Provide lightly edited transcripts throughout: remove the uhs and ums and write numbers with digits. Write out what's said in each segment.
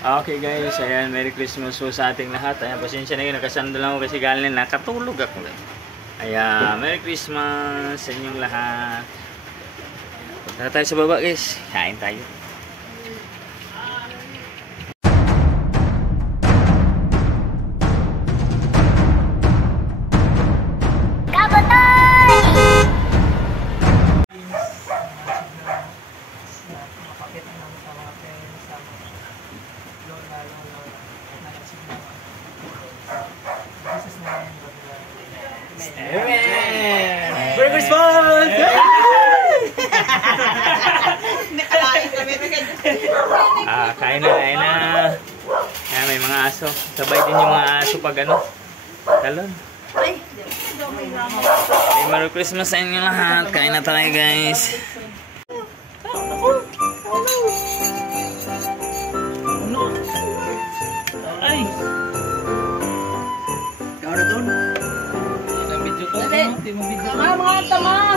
Okay guys, ayan, Merry Christmas po sa ating lahat. Ayan, pasensya na yun, nakasandal lang ako kasi galing nakatulog ako. Ayan, Merry Christmas sa inyong lahat. Punta tayo sa baba guys, kain tayo. Merry Christmas! Kain na. Ayan, may mga aso. Sabay din yung mga aso pag ano. Talon. Merry Christmas sa inyo lahat. Kain na tayo guys. Ay! Ikaw na doon? Mga tama!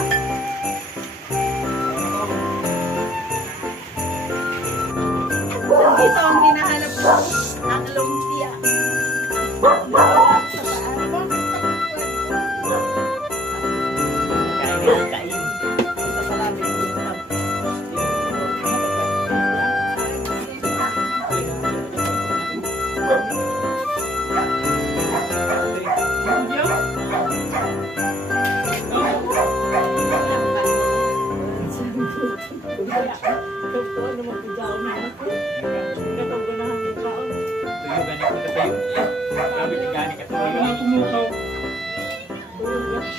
Dito ang hinahanap ko, ang lumpia. Kain.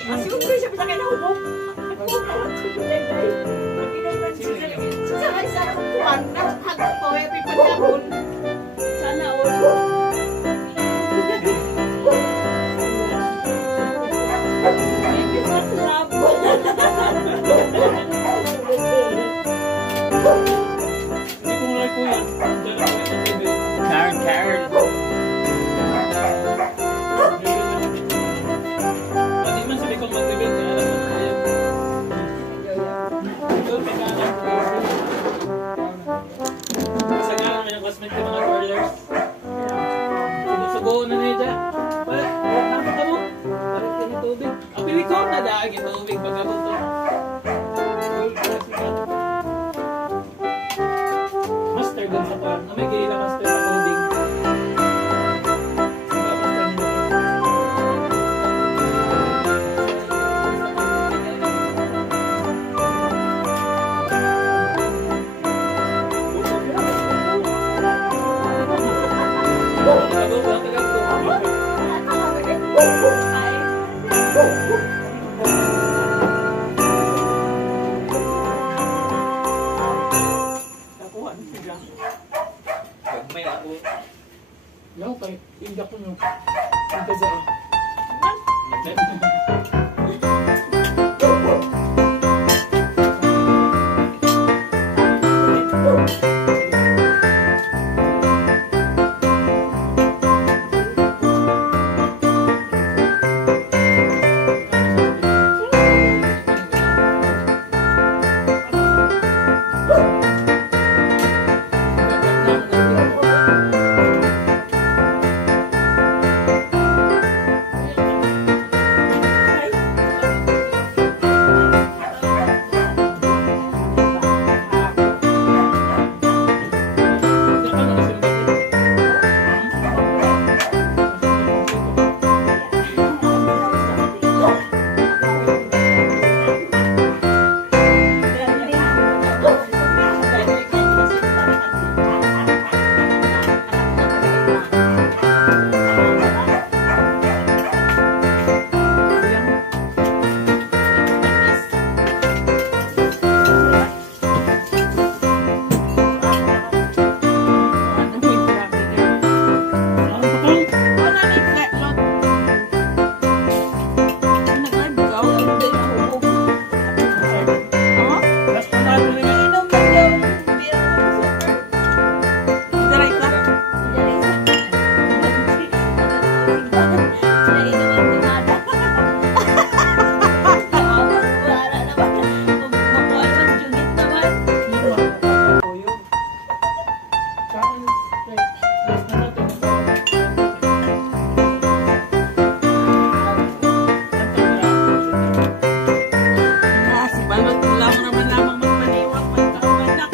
Masih udah siapa sakit dah umum. Aku kalau sudah dari begini kan saya kuan nak hak kowe pi penjabun. Sana ulun. Ini masalah. Ini mulai kuya. Karen. Master gun sa pan. May gila master sa coding. Yo, kay indak ko nyo. Ang kazaan. Si Balot, wala mo naman lamang magpaniwag, magkakabanak.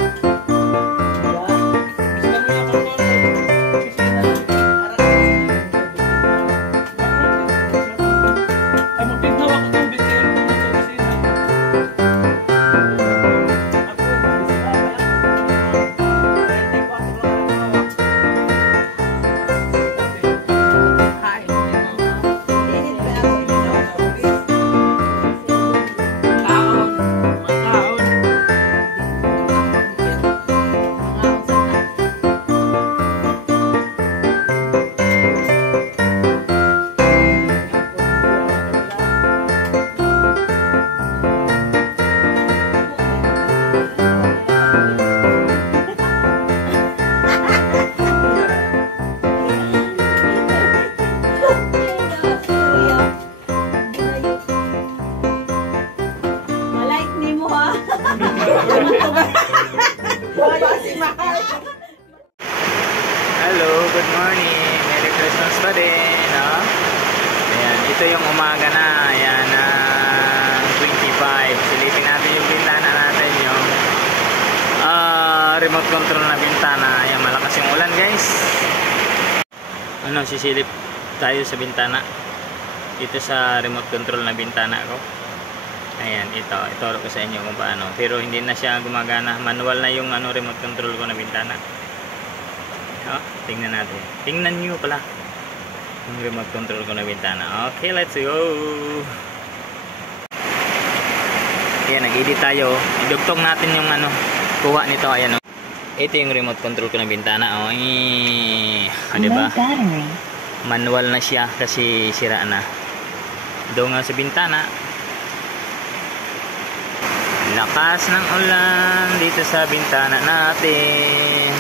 Ay, magpintawa ko itong bisir. Malike ni mo ha. Si Mahal. Hello, good morning. Merry Christmas pa din, no? Ayan, ito yung umaga na. Ayan, 25. Silipin natin yung bintana natin, yung remote control na bintana. Ayan, malakas yung ulan, guys. Ano, sisilip tayo sa bintana. Dito sa remote control na bintana ko. Ayan, ituro ko sa inyo kung paano. Pero hindi na siya gumagana. Manual na yung remote control ko na bintana. Tingnan natin. Tingnan nyo pala yung remote control ko na bintana. Okay, let's go. Ayan, nag-edit tayo. Idugtong natin yung kuha nito. Ayan, ito yung remote control ko na bintana. Diba? Manual na siya kasi sira na. Doon nga sa bintana. Lakas ng ulan dito sa bintana natin.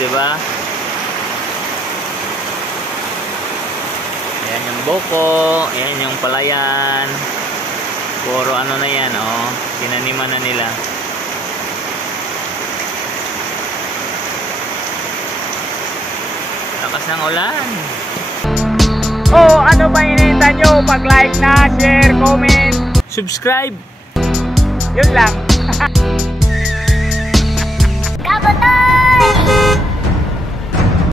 Diba? Ayan yung boko, ayan yung palayan. Puro na yan, tinaniman na nila. Lakas ng ulan. Ano ba hinihintay nyo? Pag-like na, share, comment, subscribe. Yun lang.